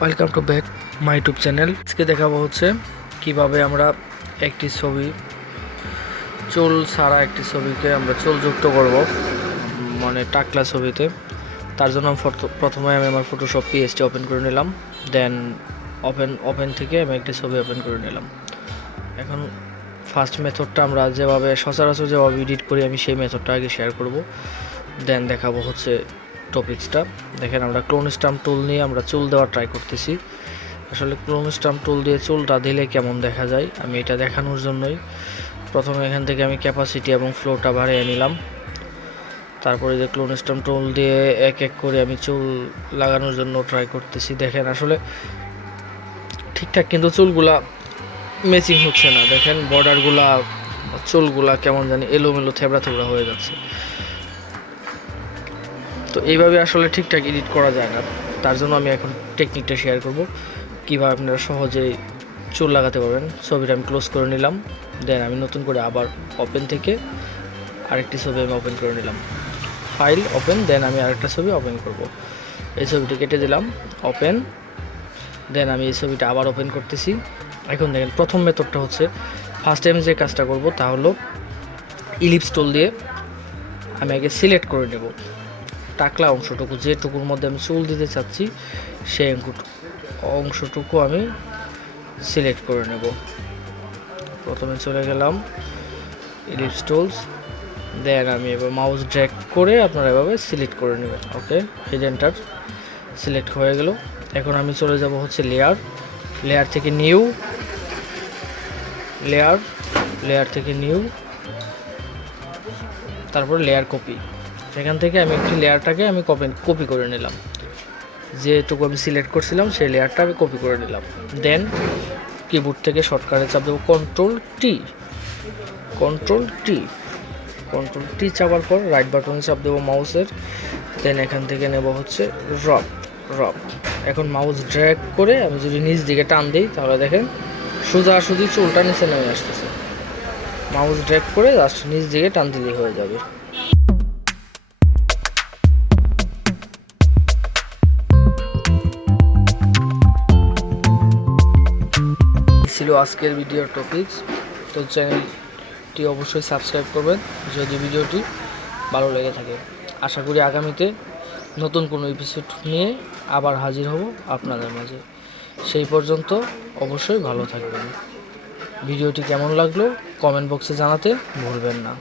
Welcome to back my YouTube channel. আজকে দেখাবো হচ্ছে কিভাবে আমরা একটি ছবি চুল ছাড়া একটি ছবিকে আমরা চুল যুক্ত করব, মানে টাকলা ছবিতে। তার জন্য প্রথমে আমি আমার ফটোশপ পিএসটি ওপেন করে নিলাম, দেন ওপেন থেকে আমি একটি ছবি ওপেন করে নিলাম। এখন ফার্স্ট মেথডটা আমরা যেভাবে সচরাচর যেভাবে এডিট করি আমি সেই মেথডটা আগে শেয়ার করব, দেন দেখাবো হচ্ছে টপিক্সটা। দেখেন আমরা ক্লোন স্টাম্প টুল নিয়ে আমরা চুল দেওয়ার ট্রাই করতেছি। আসলে ক্লোন স্টাম্প টুল দিয়ে চুলটা দিলে কেমন দেখা যায় আমি এটা দেখানোর জন্যই প্রথমে এখান থেকে আমি ক্যাপাসিটি এবং ফ্লোটা বাড়িয়ে নিলাম। তারপরে যে ক্লোন স্টাম্প টুল দিয়ে এক এক করে আমি চুল লাগানোর জন্য ট্রাই করতেছি। দেখেন আসলে ঠিকঠাক কিন্তু চুলগুলা ম্যাচিং হচ্ছে না। দেখেন বর্ডারগুলা চুলগুলা কেমন জানি এলোমেলো থেবড়া হয়ে যাচ্ছে। তো এইভাবে আসলে ঠিকঠাক এডিট করা যায় না। তার জন্য আমি এখন টেকনিকটা শেয়ার করব কীভাবে আপনারা সহজেই চুল লাগাতে পারবেন। ছবিটা আমি ক্লোজ করে নিলাম, দেন আমি নতুন করে আবার ওপেন থেকে আরেকটি ছবি আমি ওপেন করে নিলাম। ফাইল ওপেন, দেন আমি আরেকটা ছবি ওপেন করব। এই ছবিটি কেটে দিলাম, ওপেন, দেন আমি এই ছবিটা আবার ওপেন করতেছি। এখন দেখেন প্রথম মেথডটা হচ্ছে ফার্স্ট টাইম যে কাজটা করব তা হলো ইলিপস টুল দিয়ে আমি আগে সিলেক্ট করে নেব টাকলা অংশটুকু, যেটুকুর মধ্যে আমি চুল দিতে চাচ্ছি সেই অংশটুকু আমি সিলেক্ট করে নেব। প্রথমে চলে গেলাম ইলিপস টুলস, দেন আমি এবার মাউস ড্র্যাগ করে আপনারা এভাবে সিলেক্ট করে নেবেন। ওকে, হিট এন্টার, সিলেক্ট হয়ে গেল। এখন আমি চলে যাব হচ্ছে লেয়ার থেকে নিউ, লেয়ার থেকে নিউ, তারপর লেয়ার কপি। সেখান থেকে আমি একটি লেয়ারটাকে আমি কপি করে নিলাম, যেটুকু আমি সিলেক্ট করছিলাম সেই লেয়ারটা আমি কপি করে নিলাম। দেন কিবোর্ড থেকে শর্টকাটে চাপ দেবো কন্ট্রোল টি চাপার পর রাইট বাটনে চাপ দেবো মাউসের, দেন এখান থেকে নেব হচ্ছে রব। এখন মাউস ড্র্যাগ করে আমি যদি নিচ দিকে টান দিই তাহলে দেখেন সোজাসুজি চুলটা নিচে নেমে আসতেছে। মাউস ড্র্যাগ করে জাস্ট নিচ দিকে টান দিলেই হয়ে যাবে। ছিল আজকের ভিডিওর টপিকস। তো চ্যানেলটি অবশ্যই সাবস্ক্রাইব করবেন যদি ভিডিওটি ভালো লেগে থাকে। আশা করি আগামীতে নতুন কোনো এপিসোড নিয়ে আবার হাজির হব আপনাদের মাঝে। সেই পর্যন্ত অবশ্যই ভালো থাকবেন। ভিডিওটি কেমন লাগলো কমেন্ট বক্সে জানাতে ভুলবেন না।